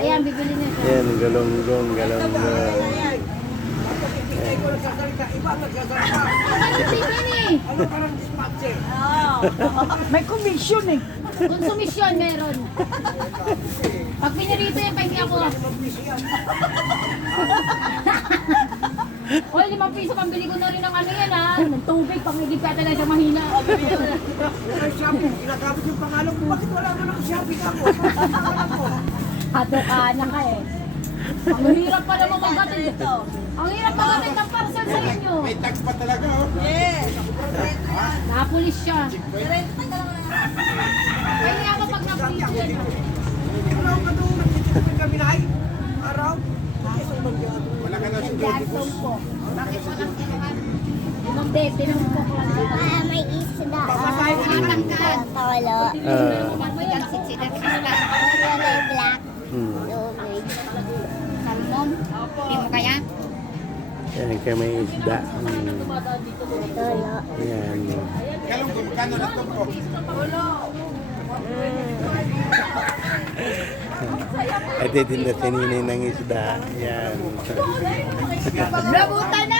Ayan, bibili na siya. Yan, galunggong, galunggong. Ano bibili? Ano parang dispatcher? May commission eh. Konsumisyon meron. Pag pinirito yan, pahingi ako. Hoy, 5 piso pambili ko na rin ng ano yan ha. Ng tubig, pang hindi pa talaga mahina. Ay, Shopee, ginagamit yung pangalan ko. Bakit wala ka naka-Shopee ako? Hato ka na ka eh. Ang hirap pa naman magkatid. Ang hirap magkatid ng parcel sa inyo. May tax pa talaga, oh. Yes. Napulis siya. Pahingi ako pag napulis yan. Wala ka doon. Nagtitipin kami na ay. Araw. Wala ka na sa Gaston po. Bakit mo lang kinuhan? Hindi, tinumpok lang. May isda. Papasay ka na lang ka. Tolo. Yan, sitsigat isda. Kulay black. Hmm. Lubig. Salmon. Hindi mo kaya? Yan kaya may isda. Tolo. Yan. Kalong ko, magkano na ito po? At itinda tininin ng isda. Yan. Nabutan na!